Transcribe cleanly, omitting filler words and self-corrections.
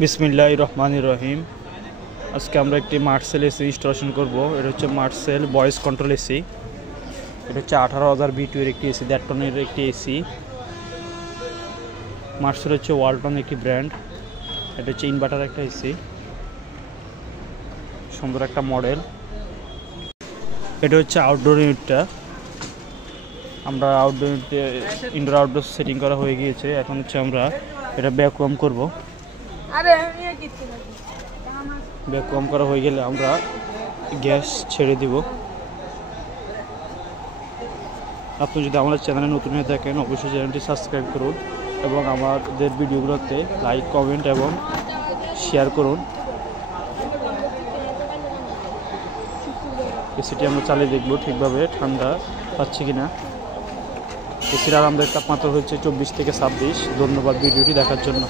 বিসমিল্লাহির রহমানির রহিম। আজকে আমরা একটি মার্সেল এসি ইনস্টলেশন করব। এটা হচ্ছে মার্সেল ভয়েস কন্ট্রোল এসি। এটা হচ্ছে 18,000 BTU এর একটি এসি, 1.5 টনের একটি এসি। মার্সেল হচ্ছে ওয়ালটন একটি ব্র্যান্ড। এটা হচ্ছে ইনভার্টার একটা এসি, সুন্দর একটা মডেল। এটা হচ্ছে আউটডোর ইউনিটটা। আমরা আউটডোর ইনডোর আউটডোর সেটিং করা হয়ে গিয়েছে। এখন হচ্ছে আমরা এটা ভ্যাকুয়াম করব। ভ্যাকুয়াম করা হয়ে গেলে আমরা গ্যাস ছেড়ে দিব। আপনি যদি আমাদের চ্যানেলে নতুন হয়ে থাকেন অবশ্যই চ্যানেলটি সাবস্ক্রাইব করুন এবং আমাদের ভিডিওগুলোতে লাইক, কমেন্ট এবং শেয়ার করুন। এসিটি আমরা চালিয়ে দেখব ঠিকভাবে ঠান্ডা পাচ্ছি কিনা। এসির আরামদায়ক তাপমাত্রা হচ্ছে 24 থেকে 26। ধন্যবাদ ভিডিওটি দেখার জন্য।